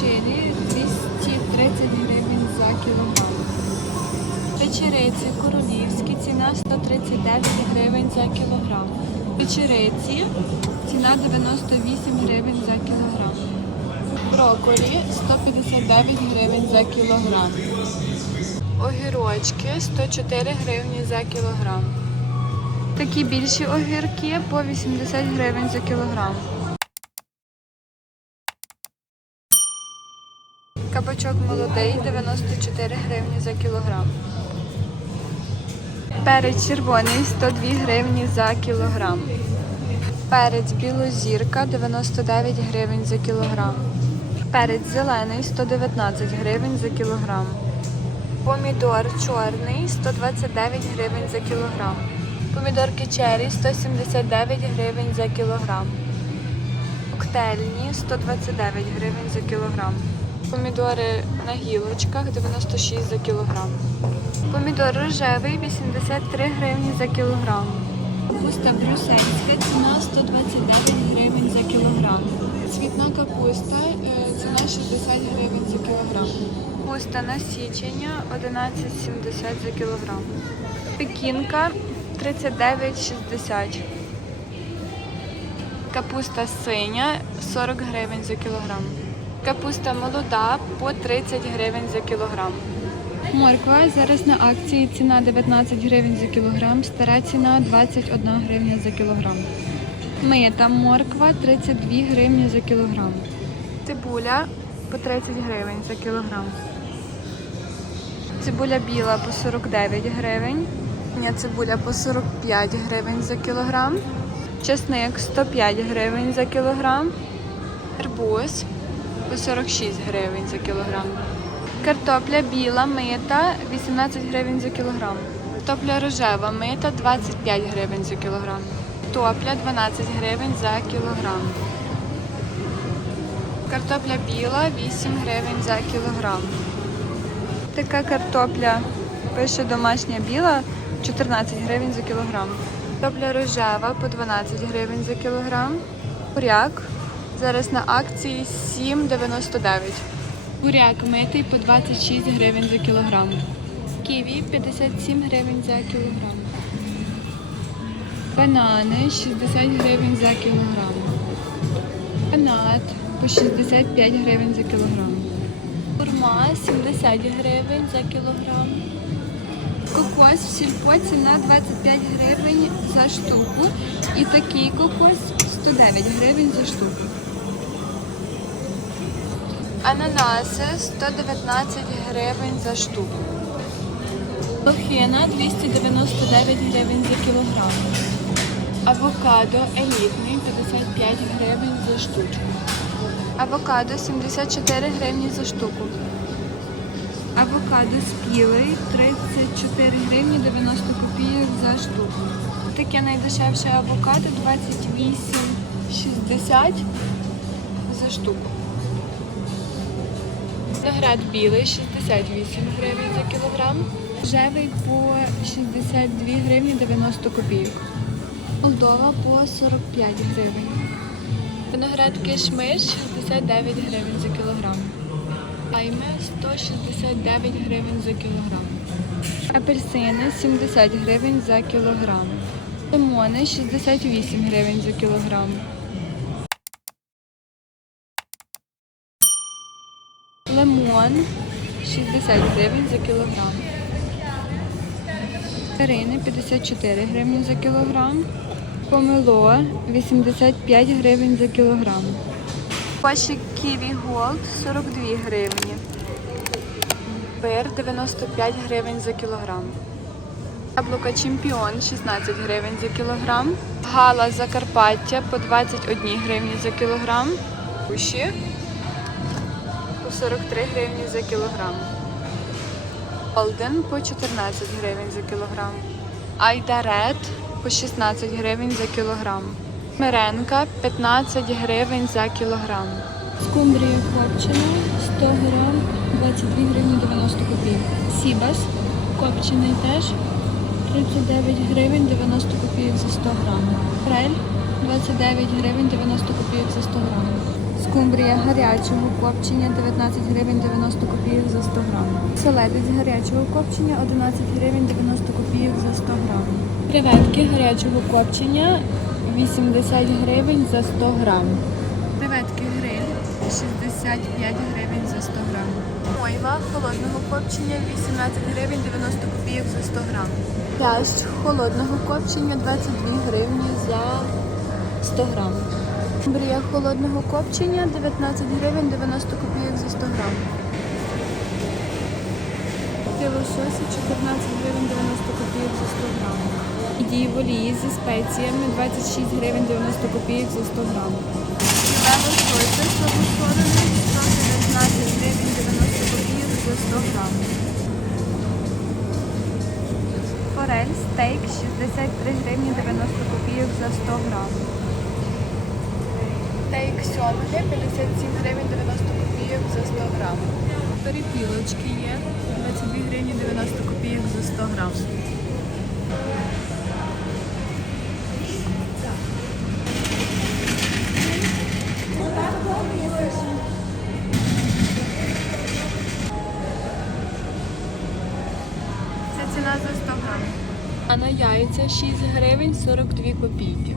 Чилі 230 гривень за кілограм. Печериці королівські, ціна 139 гривень за кілограм. Печериці, ціна 98 гривень за кілограм. Брокколі 159 гривень за кілограм. Огірочки 104 гривні за кілограм. Такі більші огірки по 80 гривень за кілограм. Кабачок молодий 94 гривні за кілограм. Перець червоний 102 гривні за кілограм. Перець білозірка 99 гривень за кілограм. Перець зелений 119 гривень за кілограм. Помідор чорний 129 гривень за кілограм. Помідорки черрі 179 гривень за кілограм. Коктейльні 129 гривень за кілограм. Помідори на гілочках 96 за кілограм. Помідор рожевий 83 гривні за кілограм. Капуста брюссельська ціна 129 гривень за кілограм. Цвітна капуста е, ціна 60 гривень за кілограм. Капуста насічення 11,70 за кілограм. Пекінка 39,60. Капуста синя 40 гривень за кілограм. Капуста молода по 30 гривень за кілограм. Морква зараз на акції ціна 19 гривень за кілограм, стара ціна 21 гривня за кілограм. Мита морква 32 гривні за кілограм. Цибуля по 30 гривень за кілограм. Цибуля біла по 49 гривень. Цибуля по 45 гривень за кілограм. Чесник 105 гривень за кілограм. Арбуз по 46 гривень за кілограм. Картопля біла мита 18 гривень за кілограм. Картопля рожева мита 25 гривень за кілограм. Картопля 12 гривень за кілограм. Картопля біла 8 гривень за кілограм. Така картопля пише домашня біла 14 гривень за кілограм. Картопля рожева по 12 гривень за кілограм. Буряк зараз на акції 7,99. Буряк митий по 26 гривень за кілограм. Ківі 57 гривень за кілограм. Банани 60 гривень за кілограм. Канат по 65 гривень за кілограм. Курма 70 гривень за кілограм. Кокос в сільпо ціна 25 гривень за штуку. І такий кокос 109 гривень за штуку. Ананаси 119 гривень за штуку. Лохина 299 гривень за кілограм. Авокадо елітний 55 гривень за штучку. Авокадо 74 гривні за штуку. Авокадо спілий 34 гривні 90 копійок за штуку. Таке найдешевше авокадо 28,60 за штуку. Виноград білий 68 гривень за кілограм. Рожевий по 62 гривні 90 копійок. Молдова по 45 гривень. Виноград кишмиш 69 гривень за кілограм. Айме 169 гривень за кілограм. Апельсини 70 гривень за кілограм. Лимони 68 гривень за кілограм. Лимон 60 гривень за кілограм. Тарини 54 гривні за кілограм. Помело 85 гривень за кілограм. Паші Ківі Голд 42 гривні. Пир 95 гривень за кілограм. Яблука Чемпіон 16 гривень за кілограм. Гала Закарпаття по 21 гривні за кілограм. Куші 43 гривні за кілограм. Голден по 14 гривень за кілограм. Айдарет по 16 гривень за кілограм. Меренка 15 гривень за кілограм. Скумбрія копчена 100 грам 22 гривні 90 копійок. Сібас копчений теж 39 гривень 90 копійок за 100 грам. Фрель 29 гривень 90 копійок за 100 грам. Скумбрія гарячого копчення 19 гривень 90 копійок за 100 грам. Селедець гарячого копчення 11 гривень 90 копійок за 100 грам. Креветки гарячого копчення 80 гривень за 100 грам. Креветки гриль 65 гривень за 100 грам. Мойва холодного копчення 18 гривень 90 копійок за 100 грам. Плящ холодного копчення 22 гривні за 100 грам. Брія холодного копчення 19 гривень 90 копійок за 100 грам. Лосося 14 гривень 90 копійок за 100 грам. Ідії в зі спеціями 26 гривень 90 копійок за 100 грам. Філе лосося слабосолене 119 гривень 90 копійок за 100 грам. Форель стейк 63 гривні 90 копійок за 100 грам. Сьомги 57 гривень 90 копійок за 100 грам. Перепілочки є 22 гривні 90 копійок за 100 грам. Це ціна за 100 грам. А на яйця 6 гривень 42 копійки.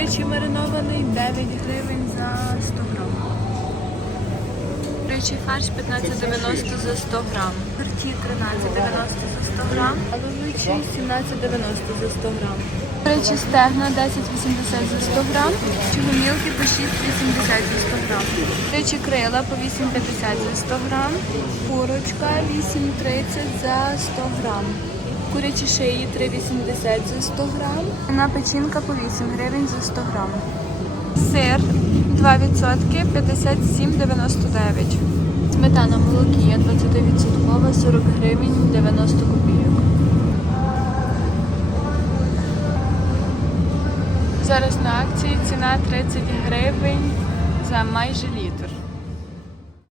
І курячий маринований 9 гривень за 100 грам. Курячий фарш 15,90 за 100 грам. Курті 13,90 за 100 грам. А ловичий 17,90 за 100 грам. Курячі стегна 10,80 за 100 грам. Чугумілки по 6,80 за 100 грам. Курячі крила по 8,50 за 100 грам. Курочка 8,30 за 100 грам. Курячі шиї 3,80 за 100 грам. На печінка по 8 гривень за 100 грам. Сир 2% 57,99. Сметана молокія 20% 40 гривень 90 копійок. Зараз на акції ціна 30 гривень за майже літр.